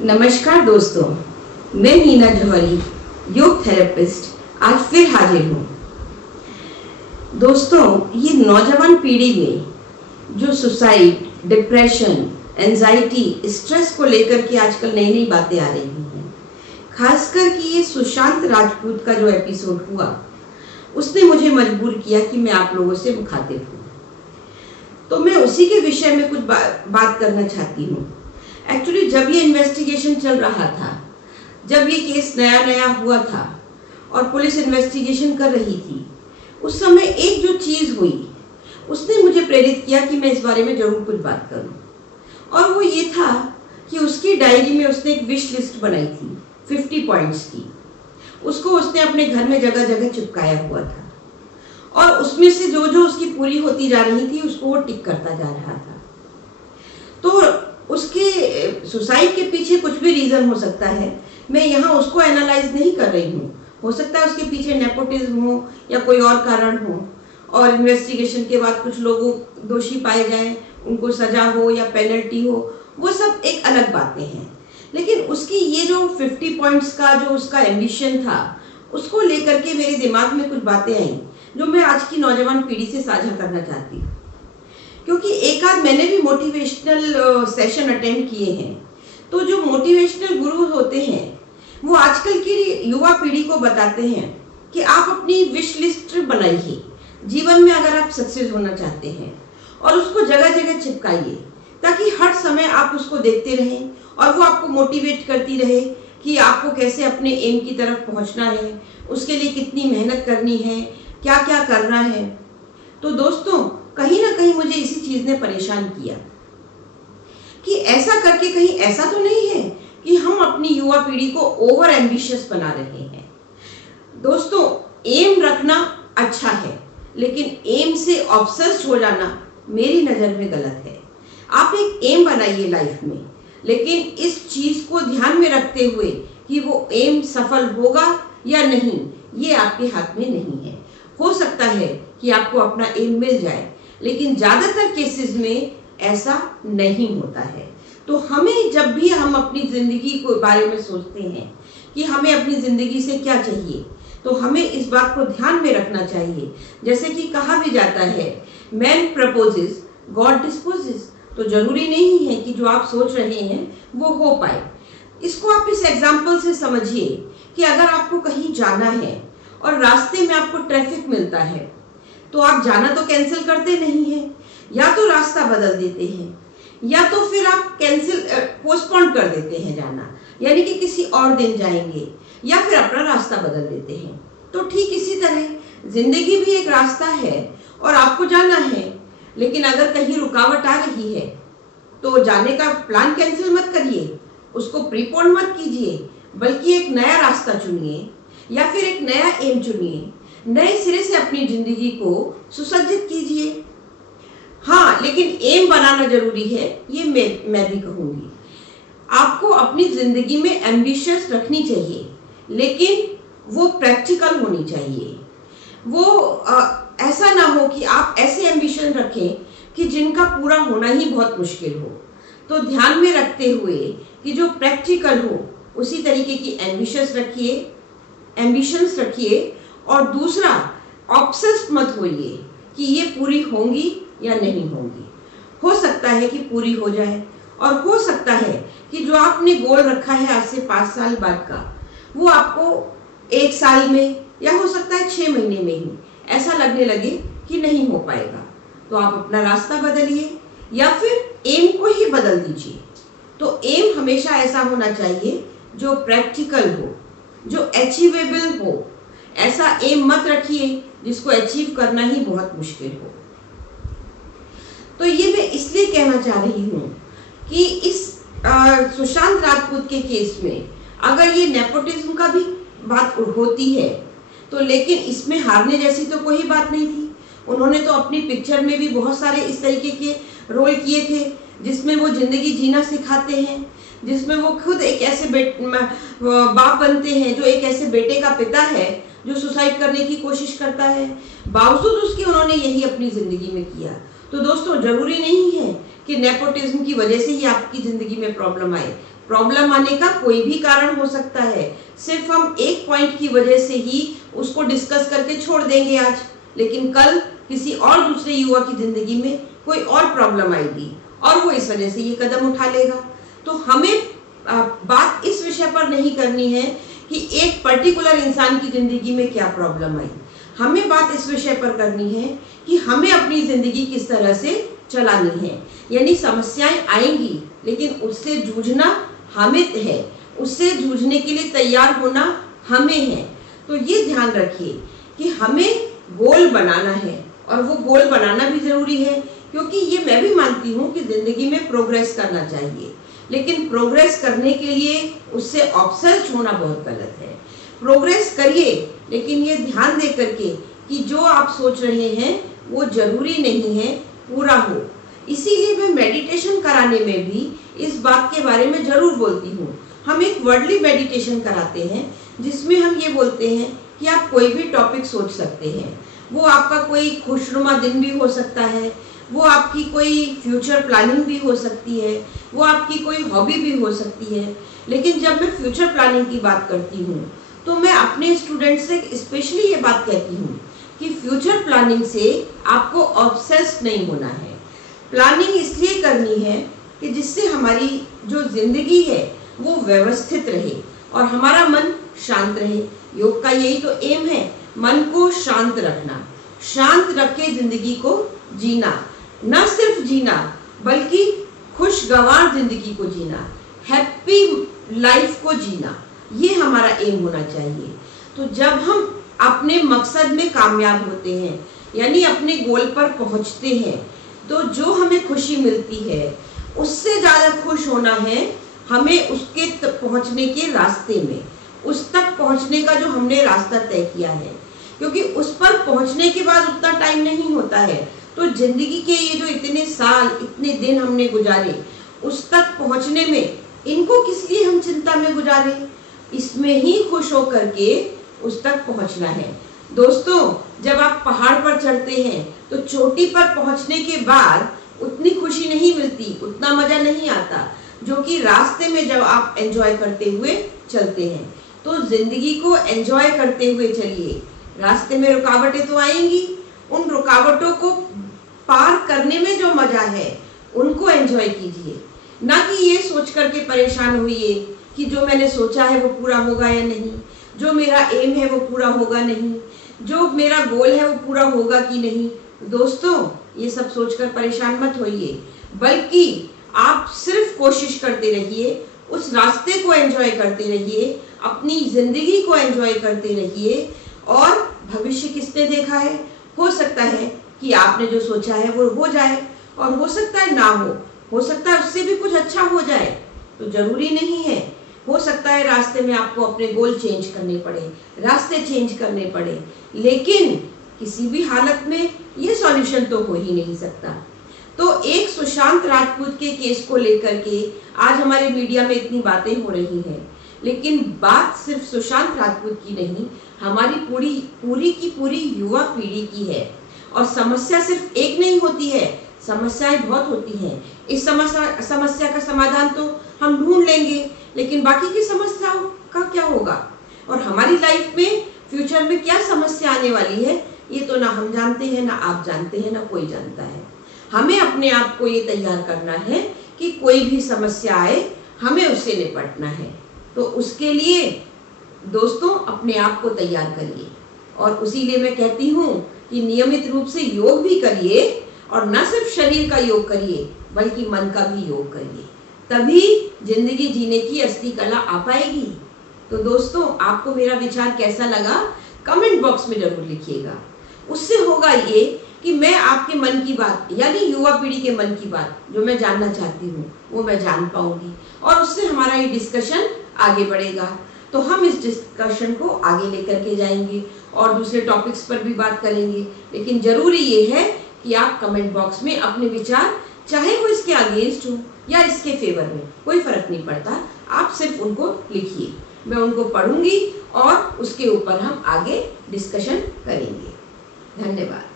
नमस्कार दोस्तों, मैं नीना जौहरी, योग थेरेपिस्ट, आज फिर हाजिर हूँ। दोस्तों, ये नौजवान पीढ़ी में जो सुसाइड, डिप्रेशन, एंजाइटी, स्ट्रेस को लेकर के आजकल नई नई बातें आ रही हैं। खासकर कि ये सुशांत राजपूत का जो एपिसोड हुआ, उसने मुझे मजबूर किया कि मैं आप लोगों से मुखातिब हूँ। तो मैं उसी के विषय में कुछ बात करना चाहती हूँ। एक्चुअली जब ये इन्वेस्टिगेशन चल रहा था, जब ये केस नया नया हुआ था और पुलिस इन्वेस्टिगेशन कर रही थी, उस समय एक जो चीज़ हुई उसने मुझे प्रेरित किया कि मैं इस बारे में ज़रूर कुछ बात करूं। और वो ये था कि उसकी डायरी में उसने एक विश लिस्ट बनाई थी 50 पॉइंट्स की। उसको उसने अपने घर में जगह जगह चिपकाया हुआ था और उसमें से जो जो उसकी पूरी होती जा रही थी उसको वो टिक करता जा रहा था। तो उसके सुसाइड के पीछे कुछ भी रीज़न हो सकता है, मैं यहाँ उसको एनालाइज नहीं कर रही हूँ। हो सकता है उसके पीछे नेपोटिज्म हो या कोई और कारण हो और इन्वेस्टिगेशन के बाद कुछ लोगों दोषी पाए जाएं, उनको सजा हो या पेनल्टी हो, वो सब एक अलग बातें हैं। लेकिन उसकी ये जो 50 पॉइंट्स का जो उसका एम्बिशन था, उसको लेकर के मेरे दिमाग में कुछ बातें आई जो मैं आज की नौजवान पीढ़ी से साझा करना चाहती हूँ। क्योंकि एक आध मैंने भी मोटिवेशनल सेशन अटेंड किए हैं। तो जो मोटिवेशनल गुरु होते हैं वो आजकल की युवा पीढ़ी को बताते हैं कि आप अपनी विश लिस्ट बनाइए जीवन में अगर आप सक्सेस होना चाहते हैं, और उसको जगह जगह चिपकाइए ताकि हर समय आप उसको देखते रहें और वो आपको मोटिवेट करती रहे कि आपको कैसे अपने एम की तरफ पहुंचना है, उसके लिए कितनी मेहनत करनी है, क्या क्या करना है। तो दोस्तों, कहीं ना कहीं मुझे इसी चीज ने परेशान किया कि ऐसा करके कहीं ऐसा तो नहीं है कि हम अपनी युवा पीढ़ी को ओवर एम्बिशियस बना रहे हैं। दोस्तों, एम रखना अच्छा है, लेकिन एम से ऑब्सेस्ड हो जाना मेरी नजर में गलत है। आप एक एम बनाइए लाइफ में, लेकिन इस चीज को ध्यान में रखते हुए कि वो एम सफल होगा या नहीं, ये आपके हाथ में नहीं है। हो सकता है कि आपको अपना एम मिल जाए, लेकिन ज़्यादातर केसेस में ऐसा नहीं होता है। तो हमें जब भी हम अपनी ज़िंदगी के बारे में सोचते हैं कि हमें अपनी ज़िंदगी से क्या चाहिए, तो हमें इस बात को ध्यान में रखना चाहिए। जैसे कि कहा भी जाता है, मैन प्रपोजेस गॉड डिस्पोजेस। तो जरूरी नहीं है कि जो आप सोच रहे हैं वो हो पाए। इसको आप इस एग्जाम्पल से समझिए कि अगर आपको कहीं जाना है और रास्ते में आपको ट्रैफिक मिलता है, तो आप जाना तो कैंसिल करते नहीं हैं, या तो रास्ता बदल देते हैं या तो फिर आप पोस्टपोन कर देते हैं जाना, यानी कि किसी और दिन जाएंगे, या फिर अपना रास्ता बदल देते हैं। तो ठीक इसी तरह जिंदगी भी एक रास्ता है और आपको जाना है, लेकिन अगर कहीं रुकावट आ रही है तो जाने का प्लान कैंसिल मत करिए, उसको प्रीपोन मत कीजिए, बल्कि एक नया रास्ता चुनिए या फिर एक नया एम चुनिए, नए सिरे से अपनी जिंदगी को सुसज्जित कीजिए। हाँ, लेकिन एम बनाना जरूरी है, ये मैं भी कहूंगी। आपको अपनी जिंदगी में एम्बिशियस रखनी चाहिए, लेकिन वो प्रैक्टिकल होनी चाहिए। वो ऐसा ना हो कि आप ऐसे एम्बिशन रखें कि जिनका पूरा होना ही बहुत मुश्किल हो। तो ध्यान में रखते हुए कि जो प्रैक्टिकल हो, उसी तरीके की एम्बिशंस रखिए। और दूसरा, ऑब्सेस्ड मत होइए कि ये पूरी होंगी या नहीं होंगी। हो सकता है कि पूरी हो जाए, और हो सकता है कि जो आपने गोल रखा है आज से 5 साल बाद का, वो आपको 1 साल में या हो सकता है 6 महीने में ही ऐसा लगने लगे कि नहीं हो पाएगा। तो आप अपना रास्ता बदलिए या फिर एम को ही बदल दीजिए। तो एम हमेशा ऐसा होना चाहिए जो प्रैक्टिकल हो, जो अचीवेबल हो। ऐसा एम मत रखिए जिसको अचीव करना ही बहुत मुश्किल हो। तो ये मैं इसलिए कहना चाह रही हूँ कि इस सुशांत राजपूत के केस में अगर ये नेपोटिज्म का भी बात होती है, तो लेकिन इसमें हारने जैसी तो कोई बात नहीं थी। उन्होंने तो अपनी पिक्चर में भी बहुत सारे इस तरीके के रोल किए थे जिसमें वो जिंदगी जीना सिखाते हैं, जिसमें वो खुद एक ऐसे बाप बनते हैं जो एक ऐसे बेटे का पिता है जो सुसाइड करने की कोशिश करता है, बावजूद उसके उन्होंने यही अपनी जिंदगी में किया। तो दोस्तों, जरूरी नहीं है कि नेपोटिज्म की वजह से ही आपकी जिंदगी में प्रॉब्लम आए। प्रॉब्लम आने का कोई भी कारण हो सकता है। सिर्फ हम एक पॉइंट की वजह से ही उसको डिस्कस करके छोड़ देंगे आज, लेकिन कल किसी और दूसरे युवा की जिंदगी में कोई और प्रॉब्लम आएगी और वो इस वजह से ये कदम उठा लेगा। तो हमें बात इस विषय पर नहीं करनी है कि एक पर्टिकुलर इंसान की जिंदगी में क्या प्रॉब्लम आई। हमें बात इस विषय पर करनी है कि हमें अपनी जिंदगी किस तरह से चलानी है। यानी समस्याएं आएंगी, लेकिन उससे जूझना हमें है, उससे जूझने के लिए तैयार होना हमें है। तो ये ध्यान रखिए कि हमें गोल बनाना है, और वो गोल बनाना भी जरूरी है, क्योंकि ये मैं भी मानती हूँ कि जिंदगी में प्रोग्रेस करना चाहिए, लेकिन प्रोग्रेस करने के लिए उससे ऑब्सेस्ड होना बहुत गलत है। प्रोग्रेस करिए, लेकिन ये ध्यान दे करके कि जो आप सोच रहे हैं वो जरूरी नहीं है पूरा हो। इसीलिए मैं मेडिटेशन कराने में भी इस बात के बारे में जरूर बोलती हूँ। हम एक वर्डली मेडिटेशन कराते हैं जिसमें हम ये बोलते हैं कि आप कोई भी टॉपिक सोच सकते हैं। वो आपका कोई खुशनुमा दिन भी हो सकता है, वो आपकी कोई फ्यूचर प्लानिंग भी हो सकती है, वो आपकी कोई हॉबी भी हो सकती है। लेकिन जब मैं फ्यूचर प्लानिंग की बात करती हूँ तो मैं अपने स्टूडेंट से स्पेशली ये बात कहती हूँ कि फ्यूचर प्लानिंग से आपको ऑब्सेस्ड नहीं होना है। प्लानिंग इसलिए करनी है कि जिससे हमारी जो जिंदगी है वो व्यवस्थित रहे और हमारा मन शांत रहे। योग का यही तो एम है, मन को शांत रखना, शांत रख के जिंदगी को जीना, न सिर्फ जीना बल्कि खुशगवार जिंदगी को जीना, हैप्पी लाइफ को जीना, ये हमारा एम होना चाहिए। तो जब हम अपने मकसद में कामयाब होते हैं, यानी अपने गोल पर पहुंचते हैं, तो जो हमें खुशी मिलती है उससे ज़्यादा खुश होना है हमें उसके पहुंचने के रास्ते में, उस तक पहुंचने का जो हमने रास्ता तय किया है। क्योंकि उस पर पहुंचने के बाद उतना टाइम नहीं होता है। तो जिंदगी के ये जो इतने साल, इतने दिन हमने गुजारे, उस तक पहुंचने में इनको किस लिए हम चिंता में गुजारे, इसमें ही खुश होकर के उस तक पहुंचना है। दोस्तों, जब आप पहाड़ पर चढ़ते हैं तो चोटी पर पहुंचने के बाद उतनी खुशी नहीं मिलती, उतना मजा नहीं आता जो कि रास्ते में जब आप एंजॉय करते हुए चलते हैं। तो जिंदगी को एंजॉय करते हुए चलिए। रास्ते में रुकावटें तो आएंगी, उन रुकावटों को पार करने में जो मजा है उनको एंजॉय कीजिए, ना कि ये सोच करके परेशान होइए कि जो मैंने सोचा है वो पूरा होगा या नहीं, जो मेरा एम है वो पूरा होगा नहीं, जो मेरा गोल है वो पूरा होगा कि नहीं। दोस्तों, ये सब सोचकर परेशान मत होइए, बल्कि आप सिर्फ कोशिश करते रहिए, उस रास्ते को एंजॉय करते रहिए, अपनी जिंदगी को एंजॉय करते रहिए। और भविष्य किसने देखा है, हो सकता है कि आपने जो सोचा है वो हो जाए, और हो सकता है ना हो सकता है उससे भी कुछ अच्छा हो जाए। तो जरूरी नहीं है, हो सकता है रास्ते में आपको अपने गोल चेंज करने पड़े, रास्ते चेंज करने पड़े, लेकिन किसी भी हालत में ये सॉल्यूशन तो हो ही नहीं सकता। तो एक सुशांत राजपूत के केस को लेकर के आज हमारे मीडिया में इतनी बातें हो रही हैं, लेकिन बात सिर्फ सुशांत राजपूत की नहीं, हमारी पूरी की पूरी युवा पीढ़ी की है। और समस्या सिर्फ एक नहीं होती है, समस्याएं बहुत होती हैं। इस समस्या का समाधान तो हम ढूंढ लेंगे, लेकिन बाकी की समस्याओं का क्या होगा, और हमारी लाइफ में फ्यूचर में क्या समस्या आने वाली है, ये तो ना हम जानते हैं, ना आप जानते हैं, ना कोई जानता है। हमें अपने आप को ये तैयार करना है कि कोई भी समस्या आए हमें उससे निपटना है। तो उसके लिए दोस्तों अपने आप को तैयार करिए, और उसीलिए मैं कहती हूँ कि नियमित रूप से योग भी करिए, और न सिर्फ शरीर का योग करिए बल्कि मन का भी योग करिए, तभी जिंदगी जीने की असली कला आ पाएगी। तो दोस्तों, आपको मेरा विचार कैसा लगा कमेंट बॉक्स में जरूर लिखिएगा। उससे होगा ये कि मैं आपके मन की बात, यानी युवा पीढ़ी के मन की बात जो मैं जानना चाहती हूँ वो मैं जान पाऊंगी, और उससे हमारा ये डिस्कशन आगे बढ़ेगा। तो हम इस डिस्कशन को आगे लेकर के जाएंगे और दूसरे टॉपिक्स पर भी बात करेंगे। लेकिन जरूरी ये है कि आप कमेंट बॉक्स में अपने विचार, चाहे वो इसके अगेंस्ट हो या इसके फेवर में, कोई फर्क नहीं पड़ता, आप सिर्फ उनको लिखिए, मैं उनको पढ़ूंगी और उसके ऊपर हम आगे डिस्कशन करेंगे। धन्यवाद।